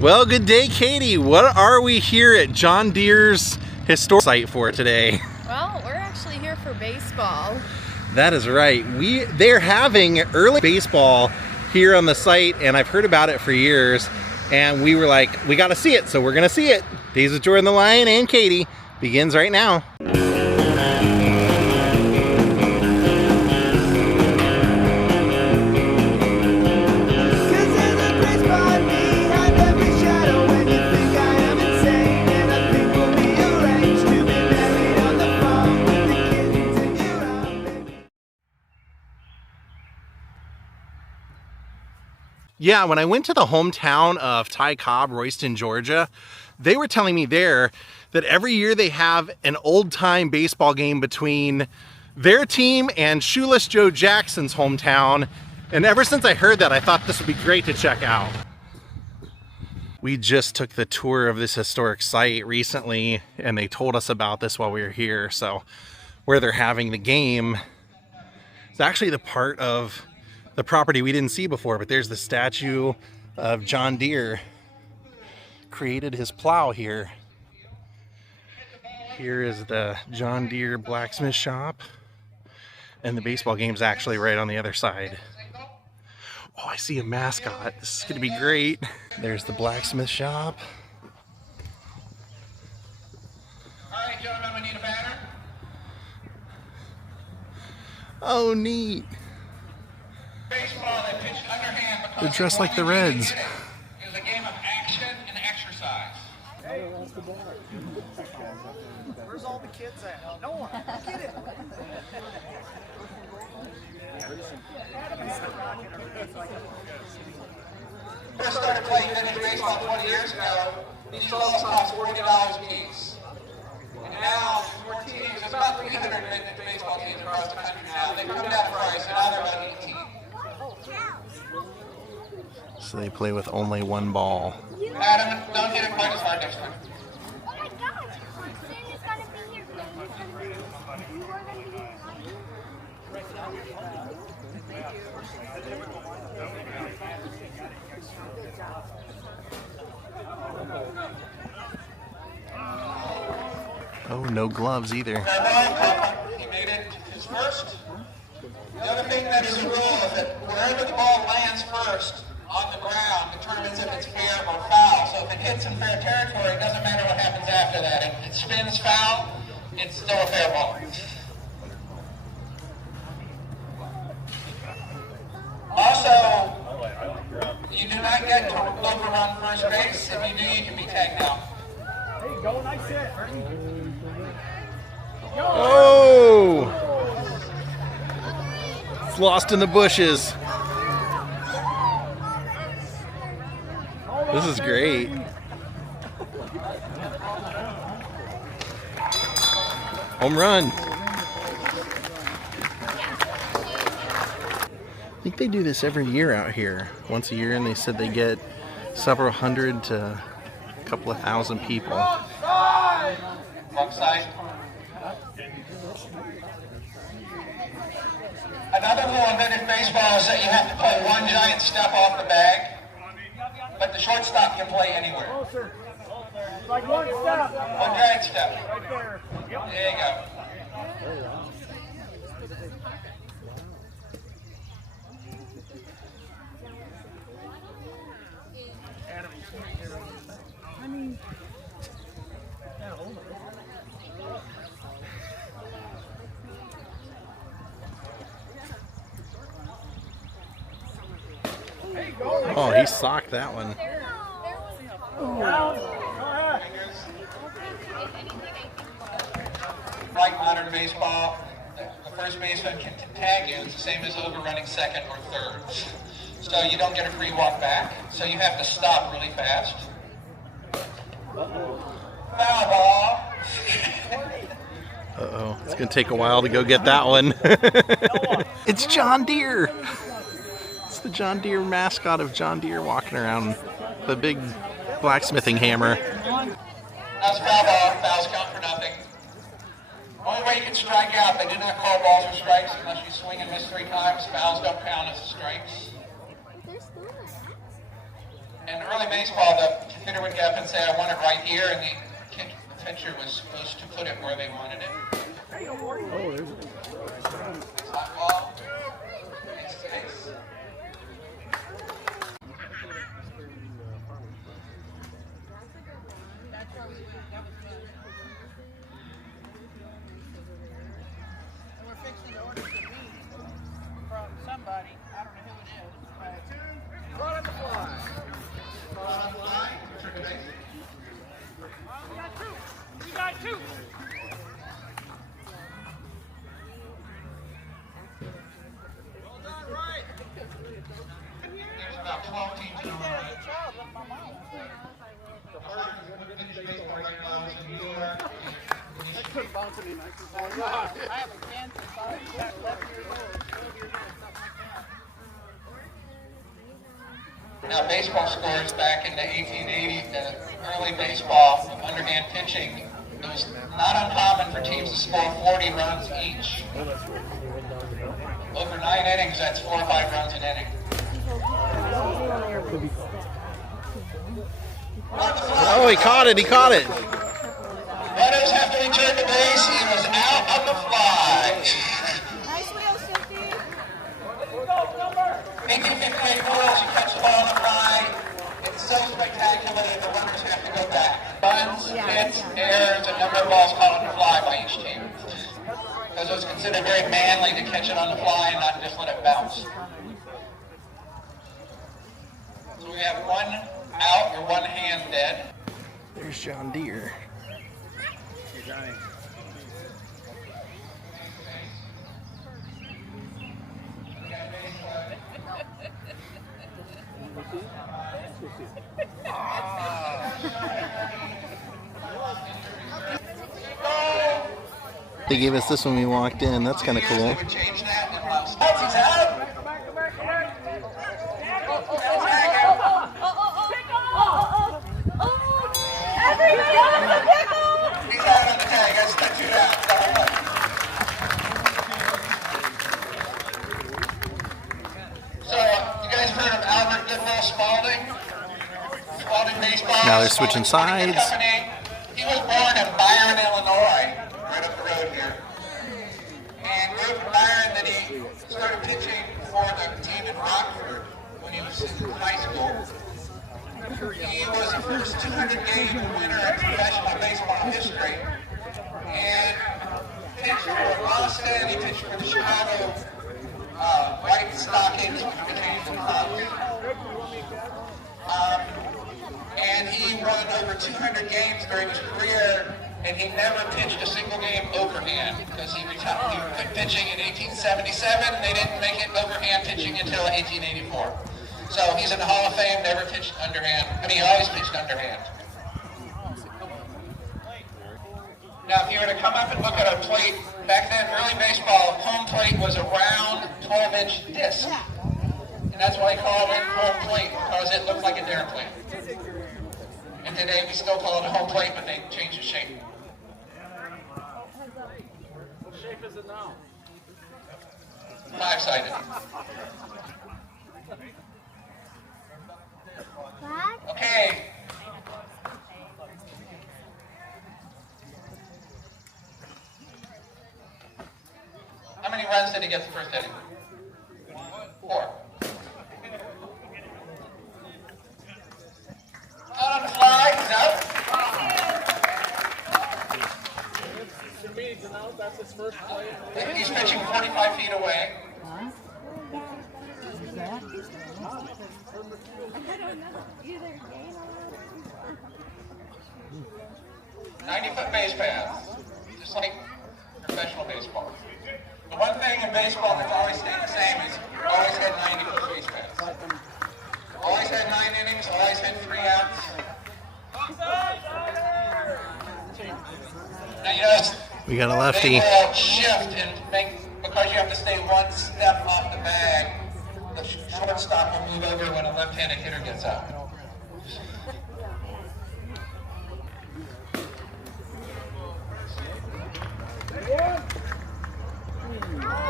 Well, good day, Katie. What are we here at John Deere's historic site for today? Well, we're actually here for baseball. That is right. They're having early baseball here on the site, and I've heard about it for years. And we were like, we got to see it, so we're going to see it. Daze with Jordan the Lion and Katie begins right now. Yeah, when I went to the hometown of Ty Cobb, Royston, Georgia, they were telling me there that every year they have an old-time baseball game between their team and Shoeless Joe Jackson's hometown. And ever since I heard that, I thought this would be great to check out. We just took the tour of this historic site recently, and they told us about this while we were here. So where they're having the game, it's actually the part of the property we didn't see before, but there's the statue of John Deere. Created his plow here. Here is the John Deere blacksmith shop, and the baseball game's actually right on the other side. Oh, I see a mascot. This is gonna be great. There's the blacksmith shop. All right, gentlemen, we need a batter. Oh, neat. Baseball, they pitch underhand because They're dressed like the Reds. It is a game of action and exercise. Where's all the kids at? No one. Get it. First started playing vintage baseball 20 years ago. These balls cost $40 a piece. And now, for teams, there's about 300 vintage baseball teams across the country now. They've come down in price, and now they're about 18. So they play with only one ball. Adam, don't hit it quite as hard next time. Oh my gosh! Sin is gonna be here. You are gonna be here. Oh, no gloves either. He made it his first. The other thing that is a rule is that wherever the ball lands first on the ground determines if it's fair or foul. So if it hits in fair territory, it doesn't matter what happens after that. If it spins foul, it's still a fair ball. Also, you do not get to overrun first base. If you do, you can be tagged out. There you go. Nice hit. Oh! It's lost in the bushes. This is great. Home run. I think they do this every year out here. Once a year, and they said they get several hundred to a couple of thousand people. Wrong side. Another rule in vintage baseball is that you have to play one giant step off the bag, but the shortstop can play anywhere. Closer. Like one step. One giant step. Right there. There you go. Oh, he socked that one. Like modern baseball, the first baseman can tag you. It's the same as overrunning second or third. So you don't get a free walk back. So you have to stop really fast. Foul ball. Uh-oh, it's gonna take a while to go get that one. It's John Deere. It's the John Deere mascot of John Deere walking around the big blacksmithing hammer. That's foul ball. Fouls count for nothing. Only way you can strike out, they do not call balls or strikes unless you swing and miss 3 times. Fouls don't count as strikes. In early baseball, the hitter would get up and say, I want it right here, and the pitcher was supposed to put it where they wanted it. Hot ball. Base to base. And we're fixing to order some meat from somebody. I don't know who it is. But Run on the fly. we got two. Well done, right. There's about 12 teams I going did right. as a child with my mom. That couldn't bounce any nicer. I have a cancer, so I'm 11 years old, 12 years old, something like that. Now, baseball scores back in the 1880s, the early baseball, underhand pitching, it was not uncommon for teams to score 40 runs each. Over 9 innings, that's 4 or 5 runs an inning. Oh, he caught it. He caught it. Runners have to return to base. He was out on the fly. Nice wheel, Shifty. 1858 rules, you catch the ball on the fly. It's so spectacular that the runners have to go back. Runs, hits, errors, and number of balls caught on the fly by each team. Because it was considered very manly to catch it on the fly and not just let it bounce. So we have 1 out or 1 hand dead. There's John Deere. They gave us this when we walked in. That's kind of cool. Would change that and allow spots. He's out. He's out on the tag. That's the 2 out. So, you guys heard of Albert Goodwill Spalding? Spalding Baseball. Now they're switching Spalding sides. Company. He was born in Byron, Illinois, right up the road here. And grew up in Byron, then he started pitching for the team in Rockford when he was in high school. He was the first 200-game winner in professional baseball history. And pitched for Boston, he pitched for the Chicago White Stockings, which became the Cubs. And he won over 200 games during his career, and he never pitched a single game overhand because he quit pitching in 1877. They didn't make it overhand pitching until 1884. So he's in the Hall of Fame, never pitched underhand. I mean, he always pitched underhand. Now, if you were to come up and look at a plate, back then, early baseball, home plate was a round 12-inch disc. And that's why they called it home plate, because it looked like a dare plate. And today we still call it a home plate, but they changed the shape. What shape is it now? 5-sided. Okay. How many runs did he get the first inning? 4. Out on the fly, he's out. That's his first play. He's pitching 45 feet away. 90-foot base paths, just like professional baseball. The one thing in baseball that's always stayed the same is always had 90-foot base paths. Always had 9 innings, always had 3 outs. Now, you know, We got a lefty. they will shift and make, because you have to stay 1 step off the bag, the shortstop will move over when a left-handed hitter gets out.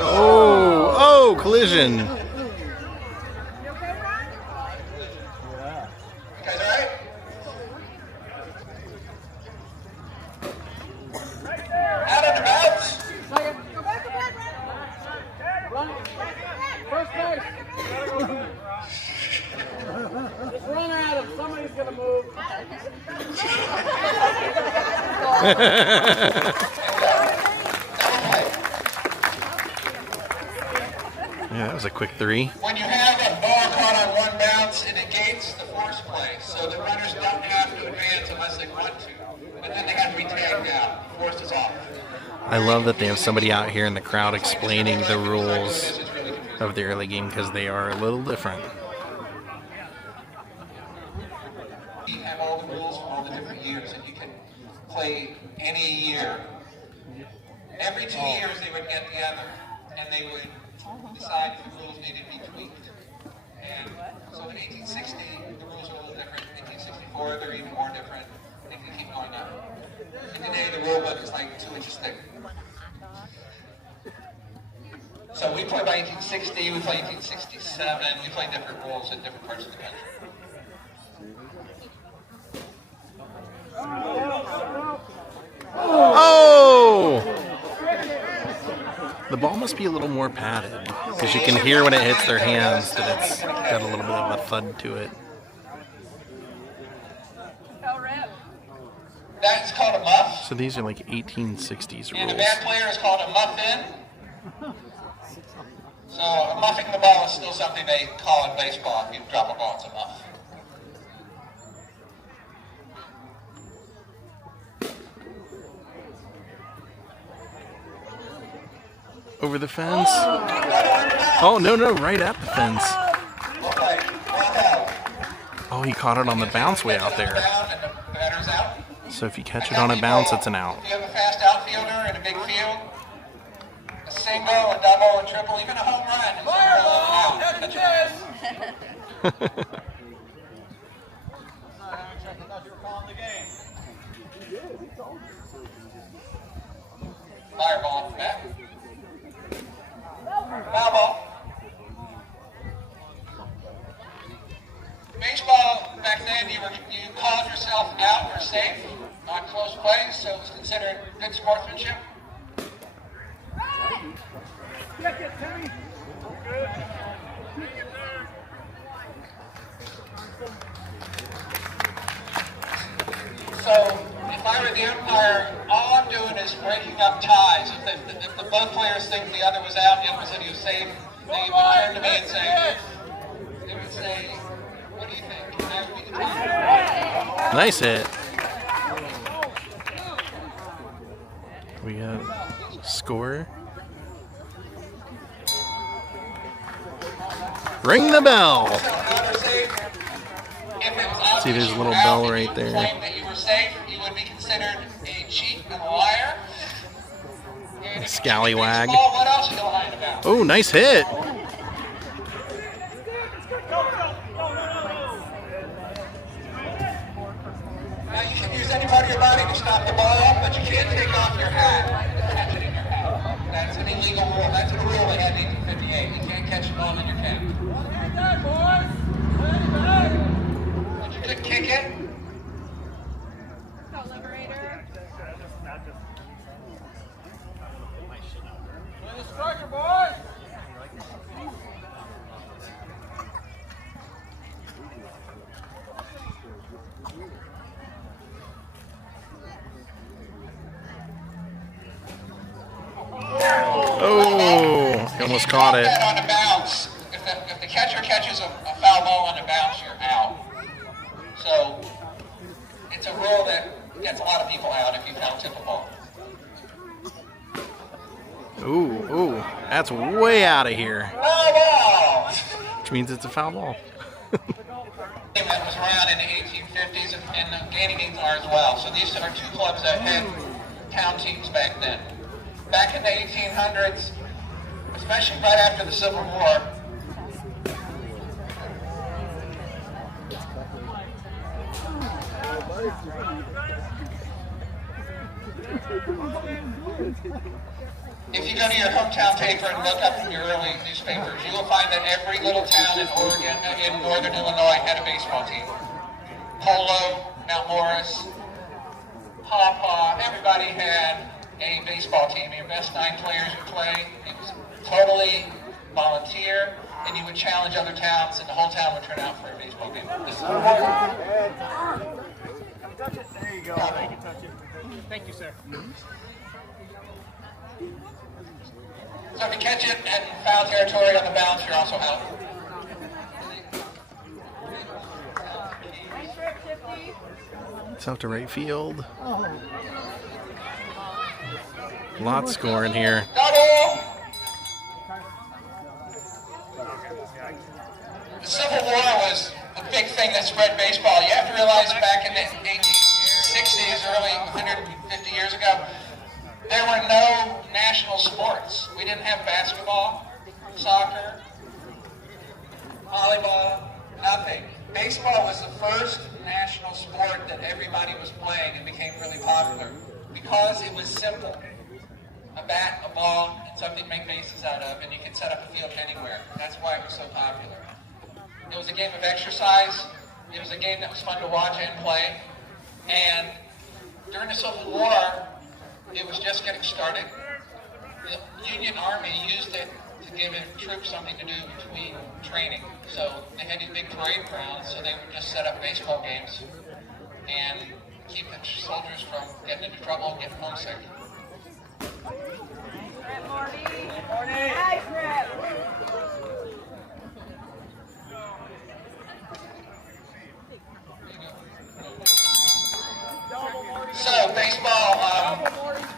Oh, collision. You guys all right? gonna move. Yeah, that was a quick 3. When you have a ball caught on one bounce, it negates the force play. So the runners don't have to advance unless they want to. But then they have to be tagged out. The force is off. I love that they have somebody out here in the crowd explaining the rules of the early game because they are a little different. You have all the rules from all the different years, and you can play any year. Every 2 years they would get together, and they would decide if the rules needed to be tweaked. And so in 1860, the rules are a little different. In 1864, they're even more different. They can keep going up. And today, the rule book is like 2 inches thick. So we play by 1860, we play 1867, we play different rules in different parts of the country. Oh! The ball must be a little more padded because you can hear when it hits their hands that it's got a little bit of a thud to it. That's called a muff. So these are like 1860s And a rules. bad player is called a muffin. So muffing the ball is still something they call in baseball. If you drop a ball, it's a muff. Over the fence? Oh, no, right at the fence. Oh, he caught it on the bounce way out there. So if you catch it on a bounce, it's an out. If you have a fast outfielder in a big field, a single, a double, a triple, even a home run is fireball off the bat. Foul ball. Baseball, back then, you called yourself out for safe, not close play, so it was considered good sportsmanship. So, if I were the umpire, all I'm doing is breaking up ties. If the both players think the other was out, the other said he was safe, they would turn to me and say, what do you think? Can I read the tie? Nice hit. We got score. Ring the bell. See, there's a little bell right there. That you were safe, you would be considered a cheat and a liar. And if Scallywag. what else are you lying about? Oh, nice hit. Now, you can use any part of your body to stop the ball, but you can't take off your hat and catch it in your hat. That's an illegal rule. That's a rule they had in 1858. You can't catch the ball in your cap. But you could kick it. Liberator. Striker, boys! Oh, he almost caught it. That on the bounce. If the catcher catches a foul ball on the bounce, you're out. So it's a rule that gets a lot of people out if you foul tip a ball. Ooh, that's way out of here. Foul ball! Which means it's a foul ball. That was around in the 1850s, and the gaining games are as well. So these are two clubs that had town teams back then. Back in the 1800s, especially right after the Civil War, if you go to your hometown paper and look up in your early newspapers, you will find that every little town in Oregon, in northern Illinois, had a baseball team. Polo, Mount Morris, Paw Paw, everybody had a baseball team. Your best 9 players would play. It was totally volunteer. and you would challenge other towns, and the whole town would turn out for a baseball game. This is Touch it. There you go. Thank you, touch it. Thank you, sir. So if you catch it in foul territory on the bounce, you're also out. It's out to right field. Lot scoring here. Double! The Civil War was a big thing that spread baseball. You have to realize back in the 1860s, early 150 years ago, there were no national sports. We didn't have basketball, soccer, volleyball, nothing. Baseball was the first national sport that everybody was playing and became really popular because it was simple. A bat, a ball, and something to make bases out of, and you could set up a field anywhere. That's why it was so popular. It was a game of exercise. It was a game that was fun to watch and play. And during the Civil War, it was just getting started. The Union Army used it to give the troops something to do between training. So they had these big parade grounds, so they would just set up baseball games and keep the soldiers from getting into trouble and getting homesick. Morty. Hi, Fred. So baseball,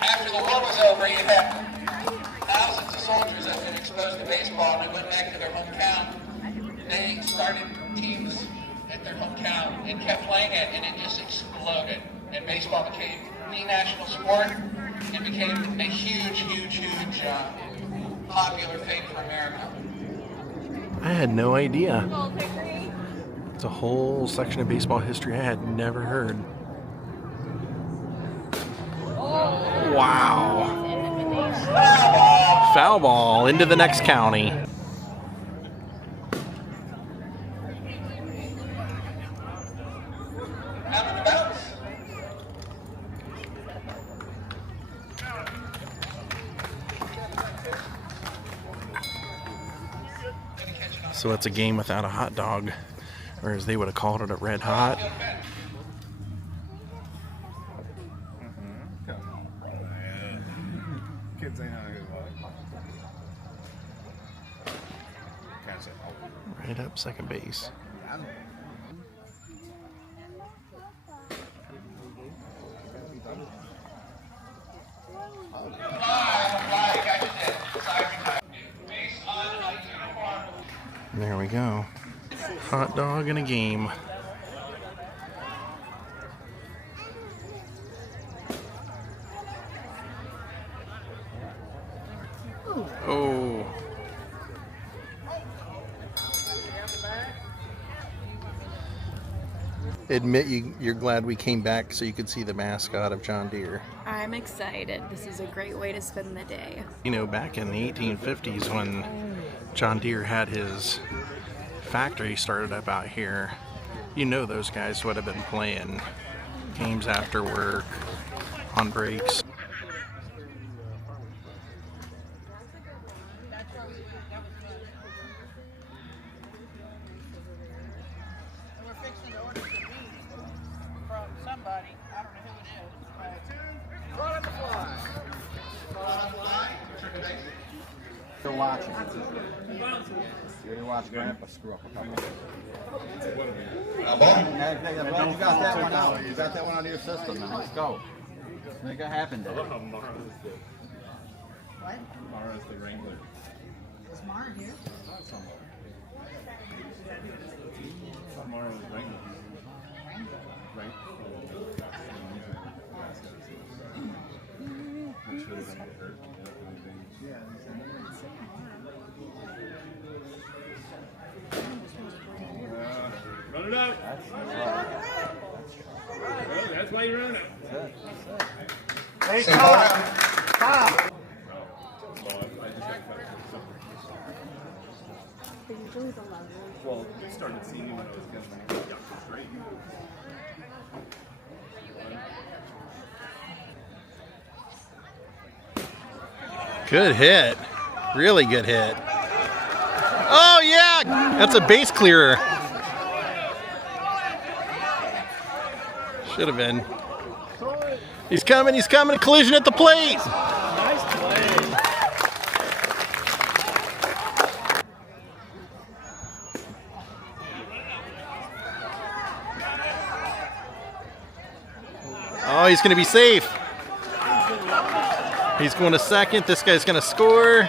after the war was over, you had thousands of soldiers that had been exposed to baseball and they went back to their hometown. They started teams at their hometown and kept playing it, and it just exploded. And baseball became the national sport and became a huge popular thing for America. I had no idea. It's a whole section of baseball history I had never heard. Wow. Foul ball into the next county. Out of the bounce. So it's a game without a hot dog, or as they would have called it, a red hot. Kids ain't how good. Right up second base. There we go. Hot dog in a game. Oh. Admit you're glad we came back so you could see the mascot of John Deere. I'm excited. This is a great way to spend the day. You know, back in the 1850s when John Deere had his factory started up out here, you know those guys would have been playing games after work, on breaks. We're fixing to order some meat from somebody. I don't know who it is. You're watching. You're watching Grandpa screw up a couple. You got that one out. You got that one out of your system. Now let's go. Make it happen, Dad. What? Mara's the Wrangler. Is Mara here? Mara was Wrangler. Right? Make sure they don't get hurt. Yeah. Run it out. Well, that's why you run it. Hey, Tom! Tom! Well, you started seeing me when I was getting straight. Good hit. Really good hit. Oh yeah, that's a base clearer. Should have been. He's coming, he's coming. Collision at the plate. Nice play. Oh, he's going to be safe. He's going to second. This guy's going to score.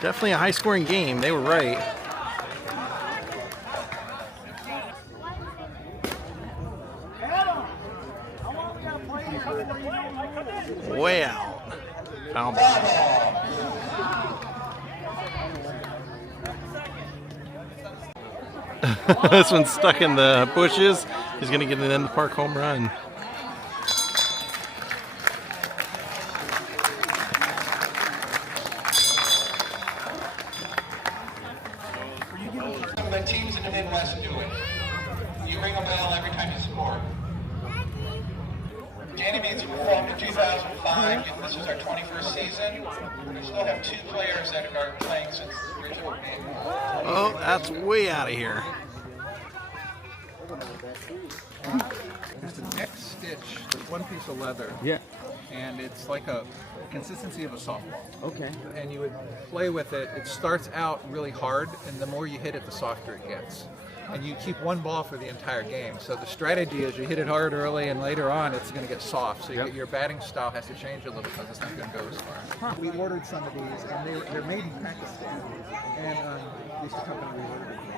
Definitely a high-scoring game. They were right. Way out. Foul ball. This one's stuck in the bushes. He's going to get an end-of-park home run. Some of the teams in the Midwest do it. You ring a bell every time you score. Danny means we formed in 2005. This was our 21st season. We still have 2 players that are playing since the original game. Oh, that's way out of here. It's a neck stitch with one piece of leather. Yeah. And it's like a consistency of a softball. Okay. And you would play with it. It starts out really hard, and the more you hit it, the softer it gets. And you keep one ball for the entire game. So the strategy is you hit it hard early, and later on it's going to get soft. So your batting style has to change a little because it's not going to go as far. We ordered some of these, and they're made in Pakistan. And this is the company we ordered it from.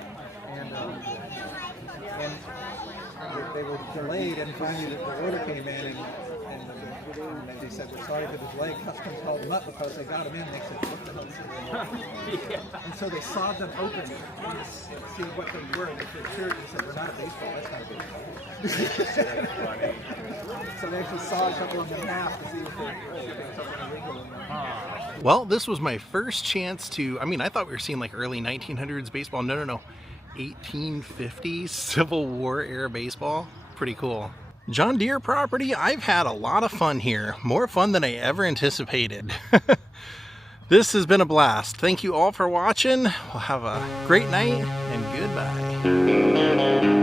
And they were delayed, and finally the order came in, and they said, we're sorry for the delay. Customs called them up because they got them in. They said, what the hell is this? Yeah. And so they sawed them open to see what they were. They said, we're not a baseball. That's not a baseball. So they actually sawed a couple of them in half to see if they had something illegal in them. Well, this was my first chance to, I mean, I thought we were seeing like early 1900s baseball. No. 1850s Civil War era baseball. Pretty cool. John Deere property, I've had a lot of fun here. More fun than I ever anticipated. This has been a blast. Thank you all for watching. Well, have a great night and goodbye.